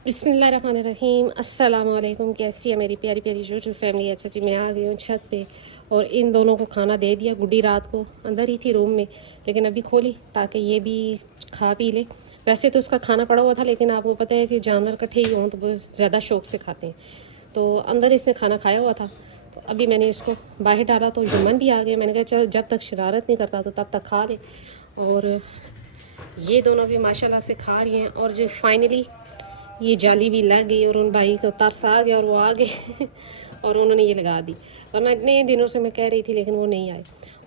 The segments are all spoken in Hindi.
बिस्मिल्लाहिर्रहमानिर्रहीम। अस्सलाम वालेकुम। कैसी है मेरी प्यारी प्यारी यूट्यूब फैमिली। अच्छा जी, मैं आ गई हूँ छत पे और इन दोनों को खाना दे दिया। गुड्डी रात को अंदर ही थी रूम में, लेकिन अभी खोली ताकि ये भी खा पी ले। वैसे तो उसका खाना पड़ा हुआ था, लेकिन आपको पता है कि जानवर इकट्ठे ही हों तो वो ज़्यादा शौक से खाते हैं। तो अंदर इसने खाना खाया हुआ था, तो अभी मैंने इसको बाहर डाला तो युमन भी आ गए। मैंने कहा चल, जब तक शरारत नहीं करता तो तब तक खा ले। और ये दोनों भी माशाल्लाह से खा रही हैं। और जो फाइनली ये जाली भी लग गई और उन भाई को तरस आ गया और वो आ गए और उन्होंने ये लगा दी। वरना इतने दिनों से मैं कह रही थी, लेकिन वो नहीं आए।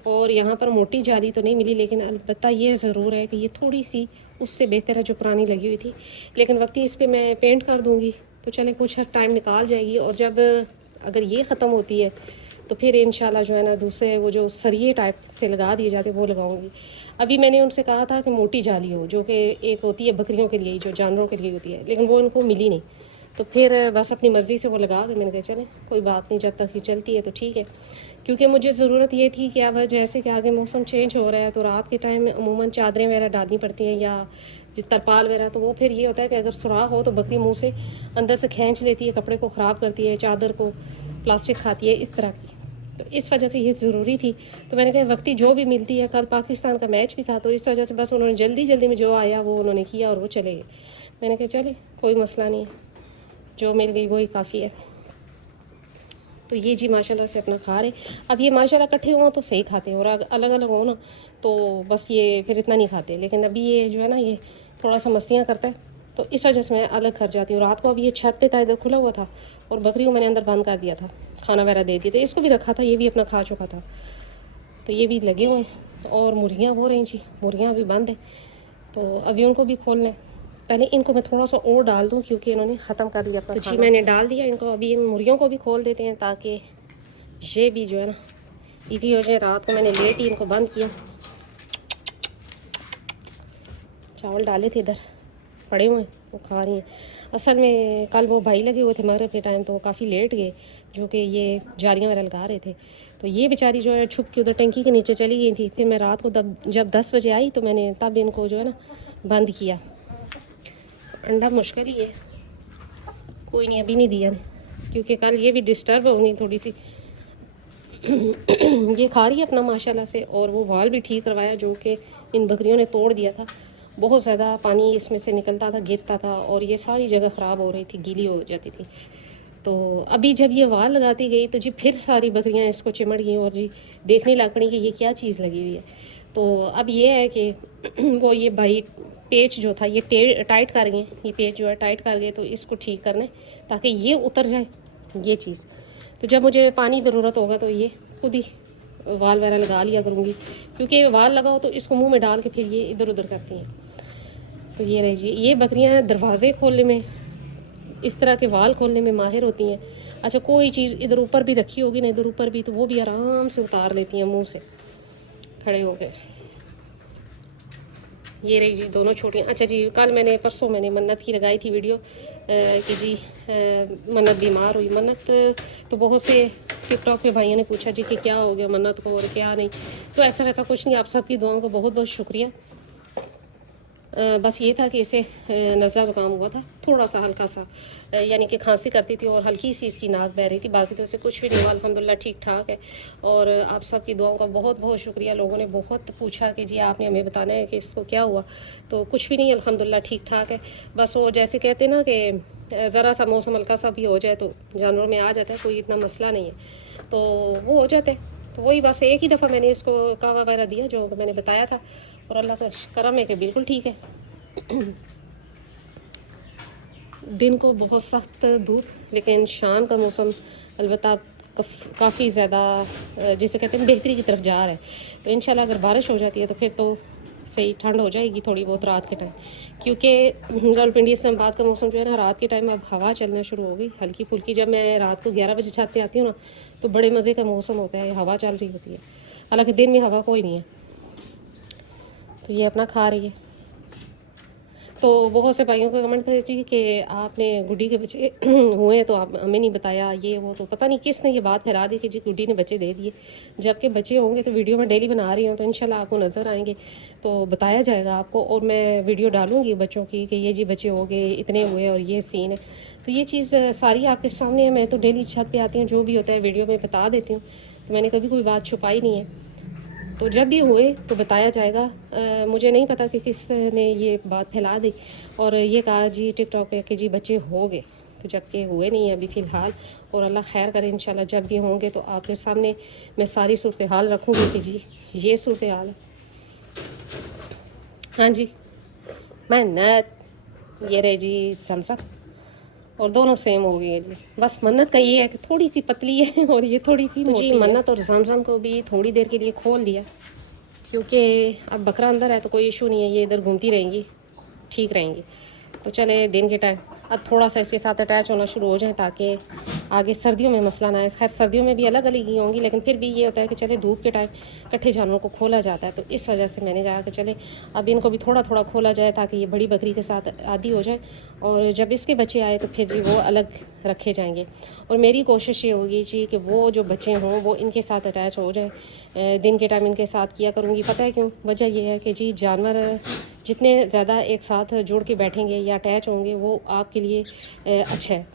और यहाँ पर मोटी जाली तो नहीं मिली, लेकिन अलबत्ता ये ज़रूर है कि ये थोड़ी सी उससे बेहतर है जो पुरानी लगी हुई थी। लेकिन वक्ती इस पर मैं पेंट कर दूँगी तो चले कुछ टाइम निकाल जाएगी। और जब अगर ये ख़त्म होती है तो फिर इंशाल्लाह जो है ना, दूसरे वो जो सरिये टाइप से लगा दिए जाते वो लगाऊंगी। अभी मैंने उनसे कहा था कि मोटी जाली हो, जो कि एक होती है बकरियों के लिए, जो जानवरों के लिए होती है, लेकिन वो इनको मिली नहीं। तो फिर बस अपनी मर्ज़ी से वो लगा के मैंने कहा चलें कोई बात नहीं, जब तक ये चलती है तो ठीक है। क्योंकि मुझे ज़रूरत ये थी कि अब जैसे कि आगे मौसम चेंज हो रहा है तो रात के टाइम अमूमन चादरें वगैरह डालनी पड़ती हैं या जो तरपाल वगैरह। तो वो फिर ये होता है कि अगर सुराख हो तो बकरी मुंह से अंदर से खींच लेती है, कपड़े को ख़राब करती है, चादर को प्लास्टिक खाती है, इस तरह की। तो इस वजह से ये ज़रूरी थी। तो मैंने कहा वक्ती जो भी मिलती है, कल पाकिस्तान का मैच भी था तो इस वजह से बस उन्होंने जल्दी जल्दी में जो आया वो उन्होंने किया और वो चले गए। मैंने कहा चले कोई मसला नहीं है, जो मिल गई वही काफ़ी है। तो ये जी माशाल्लाह से अपना खा रहे। अब ये माशाल्लाह इकट्ठे हों तो सही खाते हैं, और अलग अलग हो ना तो बस ये फिर इतना नहीं खाते। लेकिन अभी ये जो है ना, ये थोड़ा सा मस्तियाँ करता है, तो इस वजह से मैं अलग कर जाती हूँ। रात को अभी ये छत पे था, इधर खुला हुआ था, और बकरी को मैंने अंदर बंद कर दिया था, खाना वगैरह दे दिया था, इसको भी रखा था, ये भी अपना खा चुका था। तो ये भी लगे हुए हैं। और मुर्गियाँ हो रही जी, मुर्गियाँ अभी बंद हैं, तो अभी उनको भी खोलना है। पहले इनको मैं थोड़ा सा और डाल दूँ क्योंकि इन्होंने ख़त्म कर लिया अपना खाना। मैंने डाल दिया इनको। अभी इन मुर्गियों को भी खोल देते हैं ताकि ये भी जो है ना इजी हो जाए। रात को मैंने लेट ही इनको बंद किया। चावल डाले थे इधर पड़े हुए हैं, वो खा रही हैं। असल में कल वो भाई लगे हुए थे मगरिब के टाइम, तो वो काफ़ी लेट गए, जो कि ये जालियाँ वगैरह लगा रहे थे। तो ये बेचारी जो है छुप के उधर टंकी के नीचे चली गई थी। फिर मैं रात को जब 10 बजे आई तो मैंने तब इनको जो है ना बंद किया। अंडा मुश्किल ही है, कोई नहीं अभी नहीं दिया, क्योंकि कल ये भी डिस्टर्ब होंगी थोड़ी सी। ये खा रही है अपना माशाल्लाह से। और वो वाल भी ठीक करवाया जो कि इन बकरियों ने तोड़ दिया था। बहुत ज़्यादा पानी इसमें से निकलता था, गिरता था, और ये सारी जगह ख़राब हो रही थी, गीली हो जाती थी। तो अभी जब ये वाल लगाती गई तो जी फिर सारी बकरियां इसको चिमड़ गई और जी देखने लग पड़ी कि ये क्या चीज़ लगी हुई है। तो अब ये है कि वो ये भाई पेच जो था ये टाइट कर गए, ये पेच जो है टाइट कर गए, तो इसको ठीक करने ताकि ये उतर जाए ये चीज़। तो जब मुझे पानी ज़रूरत होगा तो ये खुद ही वाल वगैरह लगा लिया करूँगी, क्योंकि वाल लगाओ तो इसको मुंह में डाल के फिर ये इधर उधर करती हैं। तो ये रही जी, ये बकरियां दरवाज़े खोलने में, इस तरह के वाल खोलने में माहिर होती हैं। अच्छा, कोई चीज़ इधर ऊपर भी रखी होगी ना, इधर ऊपर भी, तो वो भी आराम से उतार लेती हैं मुंह से खड़े हो गए। ये रही जी दोनों छोटियाँ। अच्छा जी, कल मैंने परसों मैंने मन्नत की लगाई थी वीडियो कि जी मन्नत बीमार हुई। मन्नत तो बहुत से टिकटॉक पे भाइयों ने पूछा जी कि क्या हो गया मन्नत को और क्या नहीं। तो ऐसा वैसा कुछ नहीं, आप सबकी दुआओं को बहुत बहुत शुक्रिया। बस ये था कि इसे नज़ला ज़ुकाम हुआ था, थोड़ा सा हल्का सा, यानी कि खांसी करती थी और हल्की सी इसकी नाक बह रही थी। बाकी तो इसे कुछ भी नहीं हुआ, अल्हम्दुलिल्लाह ठीक ठाक है। और आप सबकी दुआओं का बहुत बहुत शुक्रिया। लोगों ने बहुत पूछा कि जी आपने हमें बताना है कि इसको क्या हुआ, तो कुछ भी नहीं, अल्हम्दुलिल्लाह ठीक ठाक है। बस वो जैसे कहते ना कि ज़रा सा मौसम हल्का सा भी हो जाए तो जानवरों में आ जाता है, कोई इतना मसला नहीं है, तो वो हो जाते। तो वही बस एक ही दफ़ा मैंने इसको कावा वगैरह दिया जो मैंने बताया था, और अल्लाह का करम है कि बिल्कुल ठीक है। दिन को बहुत सख्त धूप, लेकिन शाम का मौसम अलबत्ता काफ़ी ज़्यादा जिसे कहते हैं बेहतरी की तरफ जा रहा है। तो इंशाल्लाह अगर बारिश हो जाती है तो फिर तो सही ठंड हो जाएगी थोड़ी बहुत रात के टाइम, क्योंकि रावलपिंडी इस्लामाबाद का मौसम जो है ना, रात के टाइम अब हवा चलना शुरू हो गई हल्की फुल्की। जब मैं रात को 11 बजे छत पे आती हूँ ना, तो बड़े मज़े का मौसम होता है, हवा चल रही होती है। हालांकि दिन में हवा कोई नहीं है। तो ये अपना खा रही है। तो बहुत से भाइयों का कमेंट था जी कि आपने गुड्डी के बच्चे हुए हैं तो आप हमें नहीं बताया, ये वो। तो पता नहीं किसने ये बात फैला दी कि जी गुड्डी ने बच्चे दे दिए। जबकि बच्चे होंगे तो वीडियो में डेली बना रही हूँ, तो इंशाल्लाह आपको नज़र आएंगे, तो बताया जाएगा आपको। और मैं वीडियो डालूँगी बच्चों की कि ये जी बच्चे हो गए, इतने हुए और ये सीन है। तो ये चीज़ सारी आपके सामने है। मैं तो डेली छत पर आती हूँ, जो भी होता है वीडियो में बता देती हूँ, तो मैंने कभी कोई बात छुपाई नहीं है। तो जब भी हुए तो बताया जाएगा। मुझे नहीं पता कि किस ने ये बात फैला दी और ये कहा जी टिकटॉक पे कि जी बच्चे हो गए, तो जबकि हुए नहीं है अभी फ़िलहाल। और अल्लाह खैर करे, इंशाल्लाह जब भी होंगे तो आपके सामने मैं सारी सूरत हाल रखूँगी कि जी ये सूरत हाल है। हाँ जी, मन्नत ये रहे जी समसा, और दोनों सेम हो गई है जी। बस मन्नत का ये है कि थोड़ी सी पतली है और ये थोड़ी सी मोटी है। मन्नत और जमजम को भी थोड़ी देर के लिए खोल दिया, क्योंकि अब बकरा अंदर है तो कोई इशू नहीं है, ये इधर घूमती रहेंगी, ठीक रहेंगी। तो चले दिन के टाइम अब थोड़ा सा इसके साथ अटैच होना शुरू हो जाए, ताकि आगे सर्दियों में मसला ना आए। खैर सर्दियों में भी अलग अलग ही होंगी, लेकिन फिर भी ये होता है कि चले धूप के टाइम इकट्ठे जानवरों को खोला जाता है। तो इस वजह से मैंने कहा कि चले अब इनको भी थोड़ा थोड़ा खोला जाए, ताकि ये बड़ी बकरी के साथ आदी हो जाए, और जब इसके बच्चे आए तो फिर जी वो अलग रखे जाएंगे। और मेरी कोशिश ये होगी जी कि वो जो बच्चे हों वो इनके साथ अटैच हो जाए। दिन के टाइम इनके साथ किया करूँगी। पता है क्यों? वजह यह है कि जी जानवर जितने ज़्यादा एक साथ जुड़ के बैठेंगे या अटैच होंगे वो आपके लिए अच्छा है,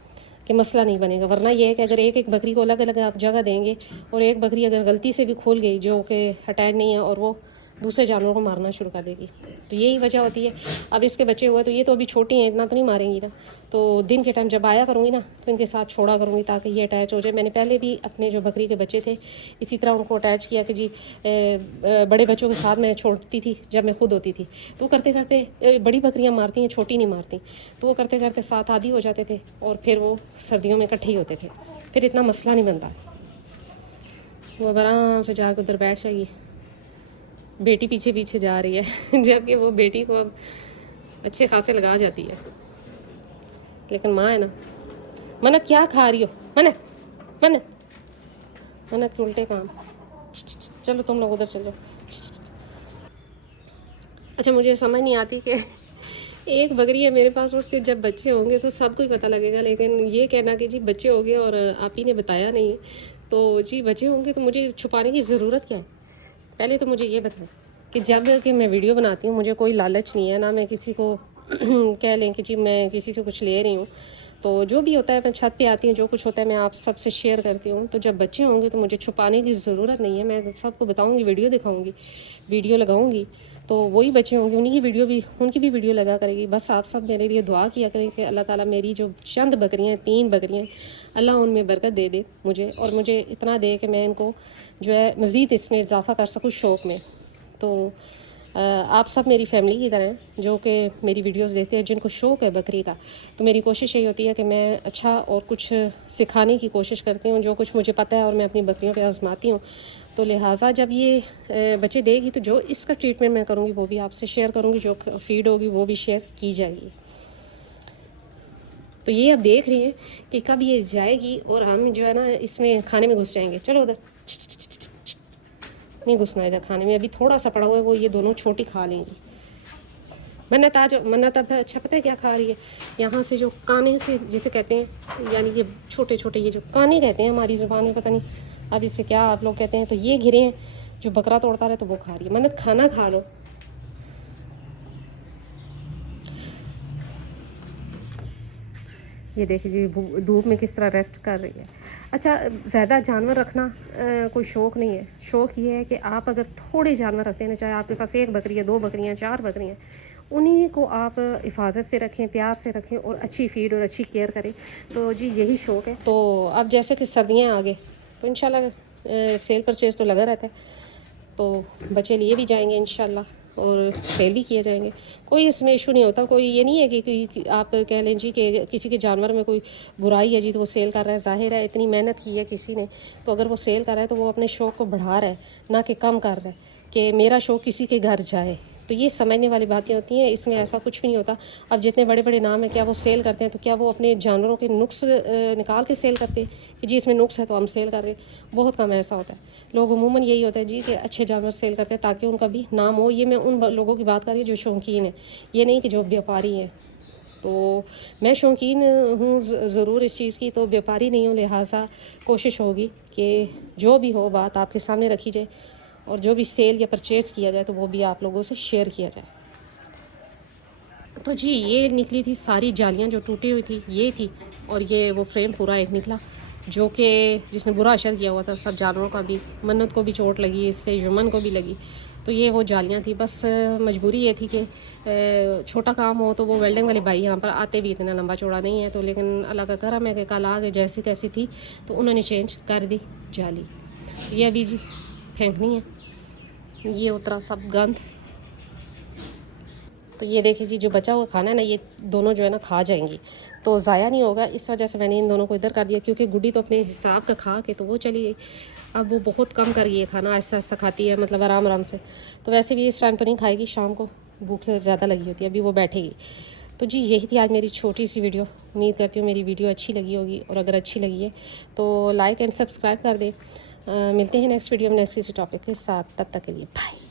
कि मसला नहीं बनेगा। वरना ये है कि अगर एक एक बकरी को अलग अलग आप जगह देंगे और एक बकरी अगर गलती से भी खोल गई जो कि अटैच नहीं है, और वो दूसरे जानवरों को मारना शुरू कर देगी, तो यही वजह होती है। अब इसके बच्चे हुए तो ये तो अभी छोटी हैं, इतना तो नहीं मारेंगी ना। तो दिन के टाइम जब आया करूँगी ना तो इनके साथ छोड़ा करूँगी, ताकि ये अटैच हो जाए। मैंने पहले भी अपने जो बकरी के बच्चे थे इसी तरह उनको अटैच किया कि जी बड़े बच्चों के साथ मैं छोड़ती थी जब मैं खुद होती थी। तो करते करते बड़ी बकरियाँ मारती हैं, छोटी नहीं मारती, तो वो करते करते साथ आदी हो जाते थे, और फिर वो सर्दियों में इकट्ठे ही होते थे, फिर इतना मसला नहीं बनता। वो आराम से जाकर उधर बैठ जाएगी, बेटी पीछे पीछे जा रही है जबकि वो बेटी को अब अच्छे खासे लगा जाती है, लेकिन माँ है ना। मन्नत क्या खा रही हो? मन्नत मन्नत मन्नत के उल्टे काम। चलो तुम लोग उधर चलो। अच्छा, मुझे समझ नहीं आती कि एक बकरी है मेरे पास, उसके जब बच्चे होंगे तो सबको ही पता लगेगा, लेकिन ये कहना कि जी बच्चे हो गए और आप ही ने बताया नहीं है, तो जी बच्चे होंगे तो मुझे छुपाने की ज़रूरत क्या है? पहले तो मुझे ये बताएं कि जब कि मैं वीडियो बनाती हूँ मुझे कोई लालच नहीं है, ना मैं किसी को कह लें कि जी मैं किसी से कुछ ले रही हूँ। तो जो भी होता है मैं छत पे आती हूँ, जो कुछ होता है मैं आप सबसे शेयर करती हूँ। तो जब बच्चे होंगे तो मुझे छुपाने की ज़रूरत नहीं है, मैं सबको बताऊँगी, वीडियो दिखाऊँगी, वीडियो लगाऊँगी, तो वही बच्चे होंगे उन्हीं की वीडियो भी, उनकी भी वीडियो लगा करेगी। बस आप सब मेरे लिए दुआ किया करें कि अल्लाह ताला मेरी जो चंद बकरियाँ हैं, 3 बकरियाँ, अल्लाह उनमें बरकत दे दे मुझे, और मुझे इतना दे कि मैं इनको जो है मज़ीद इसमें इजाफ़ा कर सकूँ शौक़ में। तो आप सब मेरी फैमिली की तरह हैं जो कि मेरी वीडियोस देखते हैं, जिनको शौक़ है बकरी का। तो मेरी कोशिश यही होती है कि मैं अच्छा और कुछ सिखाने की कोशिश करती हूँ, जो कुछ मुझे पता है और मैं अपनी बकरियों पे आजमाती हूँ। तो लिहाजा जब ये बच्चे देगी तो जो इसका ट्रीटमेंट मैं करूँगी वो भी आपसे शेयर करूँगी, जो फीड होगी वो भी शेयर की जाएगी। तो ये अब देख रही हैं कि कब ये जाएगी और हम जो है ना इसमें खाने में घुस जाएंगे। चलो उधर, नहीं घुसना इधर खाने में, अभी थोड़ा सा पड़ा हुआ है, वो ये दोनों छोटी खा लेंगी। मन्नत आ जाओ। मन्नत अब अच्छा पता है क्या खा रही है? यहाँ से जो काने से जिसे कहते हैं, यानी कि छोटे छोटे ये जो काने कहते हैं हमारी ज़ुबान में, पता नहीं अब इसे क्या आप लोग कहते हैं, तो ये घिरे हैं जो बकरा तोड़ता रहे, तो वो खा रही है। मन्नत खाना खा लो। ये देखिए जी धूप में किस तरह रेस्ट कर रही है। अच्छा, ज़्यादा जानवर रखना कोई शौक़ नहीं है। शौक़ ये है कि आप अगर थोड़े जानवर रखते हैं ना, चाहे आपके पास 1 बकरी है, 2 बकरियाँ, 4 बकरियाँ, उन्हीं को आप हिफाजत से रखें, प्यार से रखें और अच्छी फीड और अच्छी केयर करें। तो जी यही शौक़ है। तो अब जैसे कि सर्दियाँ आ गए तो इंशाल्लाह सेल परचेज़ तो लगा रहता है, तो बच्चे लिए भी जाएंगे इंशाल्लाह और सेल भी किए जाएंगे। कोई इसमें इशू नहीं होता। कोई ये नहीं है कि आप कह लें जी कि किसी के जानवर में कोई बुराई है जी तो वो सेल कर रहा है। ज़ाहिर है इतनी मेहनत की है किसी ने, तो अगर वो सेल कर रहा है तो वो अपने शौक़ को बढ़ा रहा है, ना कि कम कर रहा है कि मेरा शौक़ किसी के घर जाए। तो ये समझने वाली बातें होती हैं, इसमें ऐसा कुछ भी नहीं होता। अब जितने बड़े बड़े नाम हैं, क्या वो सेल करते हैं? तो क्या वो अपने जानवरों के नुक्स निकाल के सेल करते हैं कि जी इसमें नुक्स है तो हम सेल कर रहे हैं? बहुत कम ऐसा होता है। लोग अमूमन यही होता है जी कि अच्छे जानवर सेल करते हैं ताकि उनका भी नाम हो। ये मैं उन लोगों की बात कर रही हूँ जो शौकीन है, ये नहीं कि जो व्यापारी हैं। तो मैं शौकीन हूँ ज़रूर इस चीज़ की, तो व्यापारी नहीं हूँ, लिहाजा कोशिश होगी कि जो भी हो बात आपके सामने रखी जाए और जो भी सेल या परचेज़ किया जाए तो वो भी आप लोगों से शेयर किया जाए। तो जी ये निकली थी सारी जालियाँ जो टूटी हुई थी, ये थी। और ये वो फ्रेम पूरा एक निकला जो कि जिसने बुरा असर किया हुआ था सब जानवरों का भी। मन्नत को भी चोट लगी, इससे युमन को भी लगी। तो ये वो जालियाँ थी। बस मजबूरी ये थी कि छोटा काम हो तो वो वेल्डिंग वाले भाई यहाँ पर आते भी इतना लंबा चौड़ा नहीं है, तो लेकिन अल्लाह का करम है कि कल आ गए, जैसी तैसी थी तो उन्होंने चेंज कर दी जाली। ये अभी जी फेंकनी है, ये उतरा सब गंद। तो ये देखिए जी जो बचा हुआ खाना है ना, ये दोनों जो है ना खा जाएंगी, तो ज़ाया नहीं होगा। इस वजह से मैंने इन दोनों को इधर कर दिया, क्योंकि गुड्डी तो अपने हिसाब का खा के तो वो चली गई। अब वो बहुत कम कर गई है खाना, आहिस्ता आहिस्ता खाती है, मतलब आराम आराम से। तो वैसे भी इस टाइम तो नहीं खाएगी, शाम को भूख ज़्यादा लगी होती है, अभी वो बैठेगी। तो जी यही थी आज मेरी छोटी सी वीडियो। उम्मीद करती हूँ मेरी वीडियो अच्छी लगी होगी, और अगर अच्छी लगी है तो लाइक एंड सब्सक्राइब कर दें। मिलते हैं नेक्स्ट वीडियो में नेक्स्ट किसी टॉपिक के साथ। तब तक के लिए बाय।